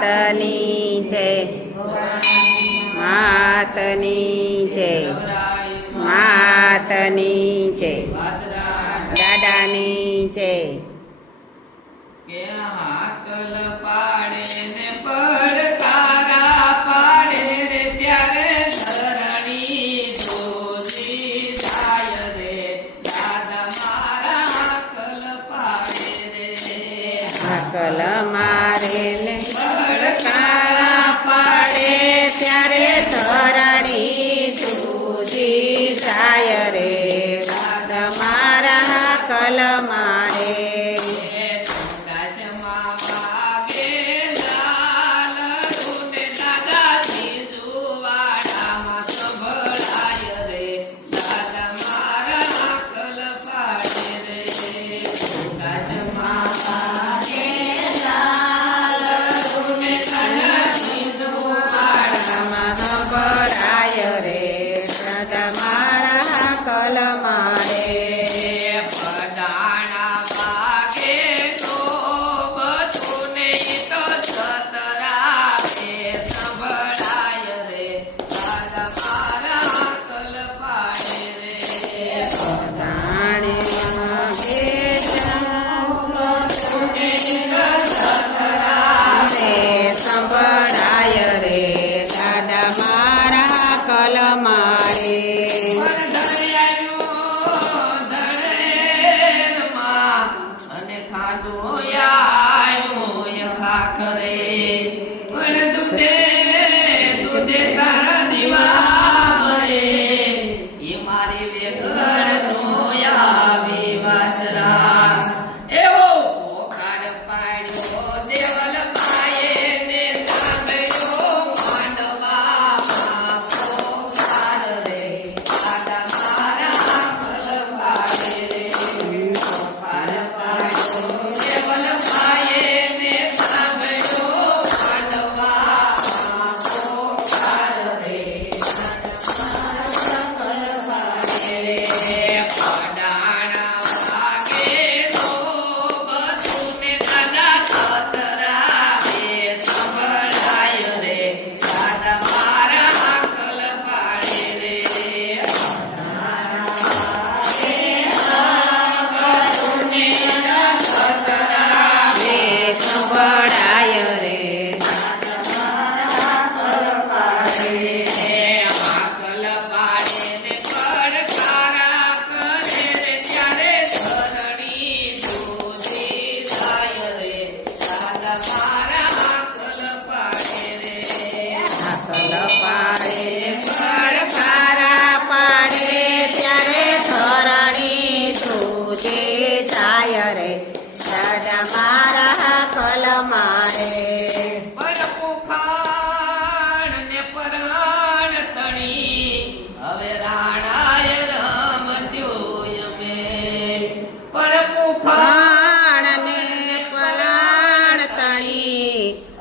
માતની જય માતની જય માતની જય દાદાની જય કે હાકલ પાડે ને પડકારા પાડે રે ત્યારે ધરણી જોશી જાય રે દાદા મારા હાકલ પાડે રે હાકલ મારે ને પડકારા પાડે ત્યારે ધરણી જોશી જાય રે દાદા મારા હાકલ મારે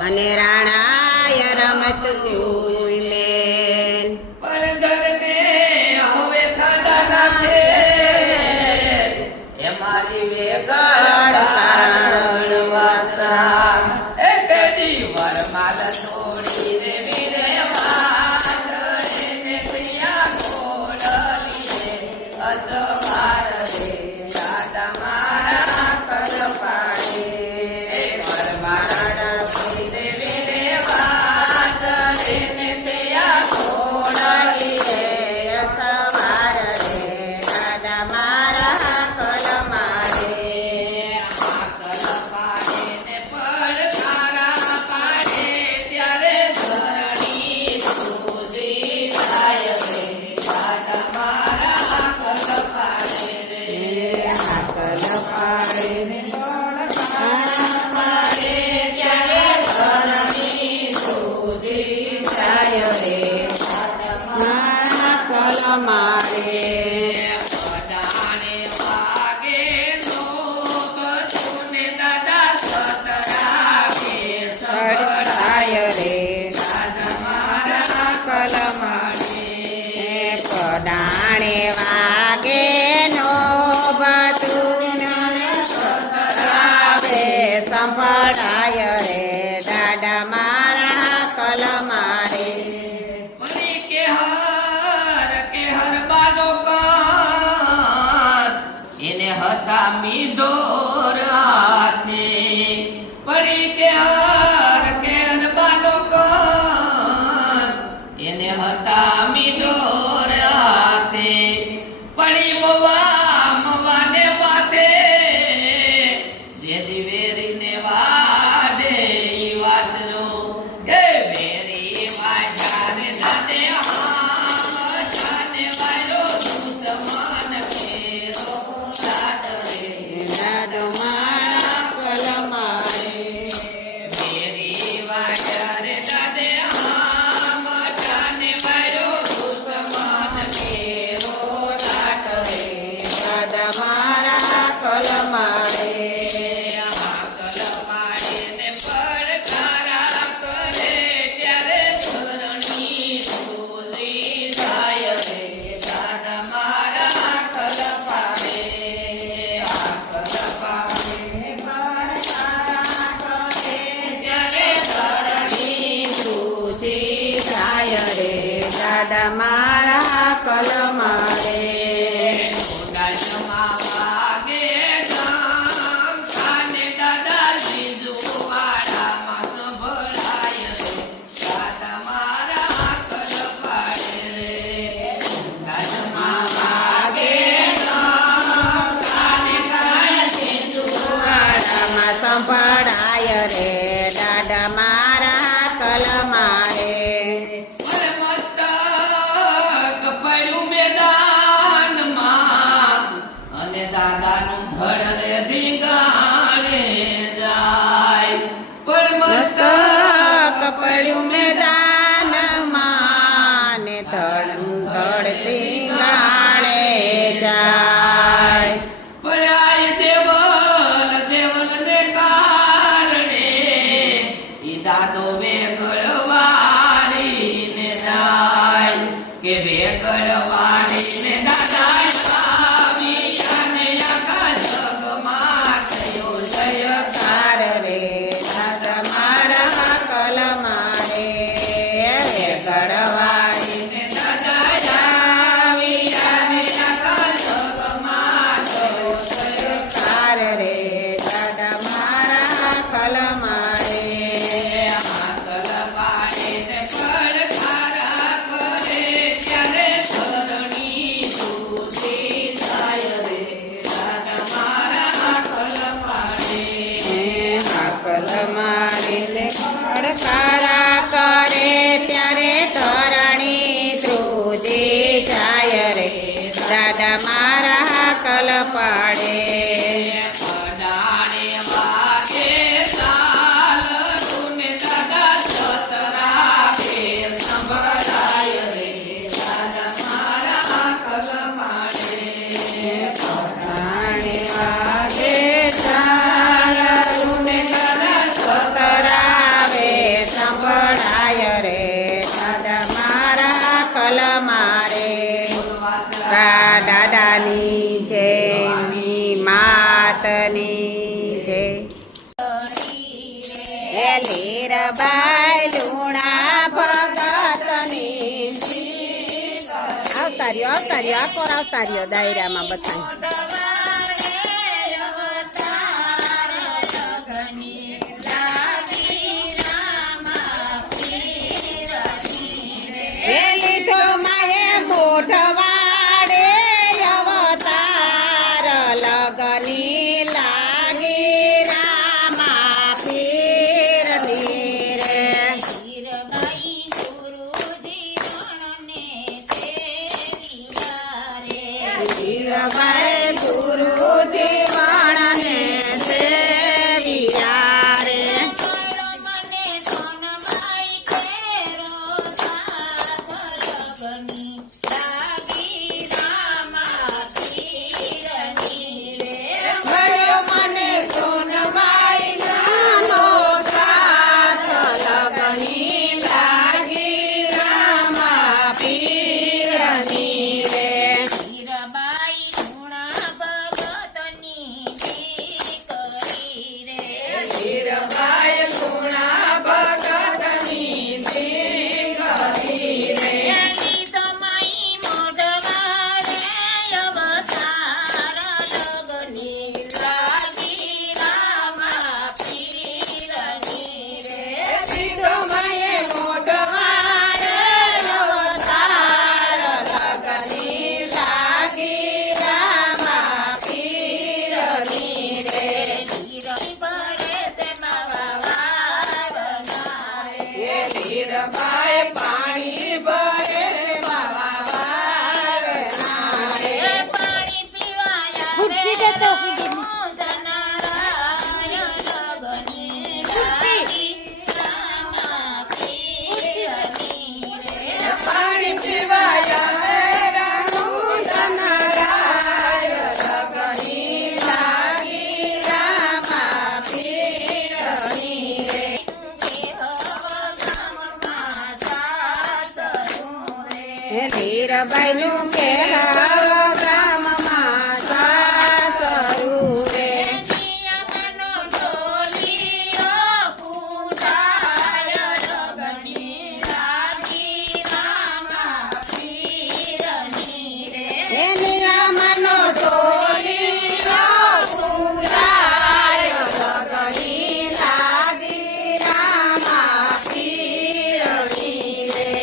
અને રાણાય રમતું મેન પરધરને હવે ખાડા નાખે એ મારી વેગળ કાળ વાસરા એ તેજી વરમાલ છોડી રે વીરે વાદળે ને પ્રિયા ખોડલી અસવાર રે દાદા મારા કર પાડે વરમાલ દાણે વાગે નો બધું સંભળાય રે દાદા મારા કલ મારે પડી કે હર બાનો કાત એને હતા મીઢોર હાથે પડી કે હર બાનો કાત એને હતા મીઢોર હાથે પડી મવાને માથે જે દિવેરીને વાડે ઈ વાસરો કે વેરી વાજાને દાદે હામ જાને વાયો દુશ્મન કેરો લાડરે દાદો મારા કલ મારે વેરી વાજાને દાદે હામ જાને વાયો દુશ્મન કેરો લાડરે દાદા મારા કલ મારે કલ પાડે ને પડકારા કરે ત્યારે શરણી સુરી જાય રે દાદા મારા કલ પાડે કલ પાડે ત્યારે શરણી સુજી જાય રે દાદા મારા કલ મારે ઉડાનમાં વાગે ગામ કાને દાદાજી જુવાડામાં સંભળાય રે દાદા મારા કલ પાડે રે ઉડાનમાં વાગે ગામ કાને દાદાજી વાડામાં સંભળાય રે દાદા મારા કલ મારે મસ્તક પડ્યું મેદાનમાં અને દાદાનું ધડ રે ધીંગાણે જાય પણ મસ્તક મસ્તક પડ્યું મેદાનમાં ને ધડતી ગાણે જાય પડાય દેવલ ને કારણે ઈ જાદો વેગળવાડીને જાય કે વેગળવાડીને દાદા આવી અને આખા જગમાં થયો જયકાર સાર રે દાદા મારા કલ મારે ગળવાઈ ને દાદા આવી અને આખા જગમાં થયો જયકાર સાર રે દાદા મારા કલ મારે કલ પાડે ને પડકારા કરે ત્યારે શરણી સુતી જાય રે દાદા મારા કલ પાડે કલ મારી ને પડકારા કરે ત્યારે ધરણી ધ્રુજી જાય રે દાદા મારા કલ પાડે અડાણે વાગે સાલ તુને દાદા સતરાવે સંભળાય રે દાદા મારા કલ પાડે રાણી વાગે ચાલુ ને દાદા સતરાવે સંભળાય રે દાદા મારા કલ મારે દાદાની જય ની માતની જય એ લીરબાઈ લુણા ભગતની આવતા રહ્યો આકોર આવતા રહ્યો દાયરામાં બધા વેલી તો માએ મોઢવાડે અવતાર લગની લાગી રામા પીરની રે વીરબાઈ ગુરુ હીરબાઈ પાણી ભરે રે બાવા વારના રે. પાણી પીવાયા ખુરશી દેતો ખુરશી. પાણી પીવાયા રે રાણું જનરાય લગની લાગી રામા પીરની રે. હીરબાઈ નું કહેવાય ગામમાં સાસરું રે. એની આમાંનો ટોલીનો પૂરાય લગની લાગી રામા પીરની રે.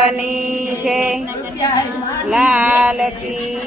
દેવની છે લાલ કી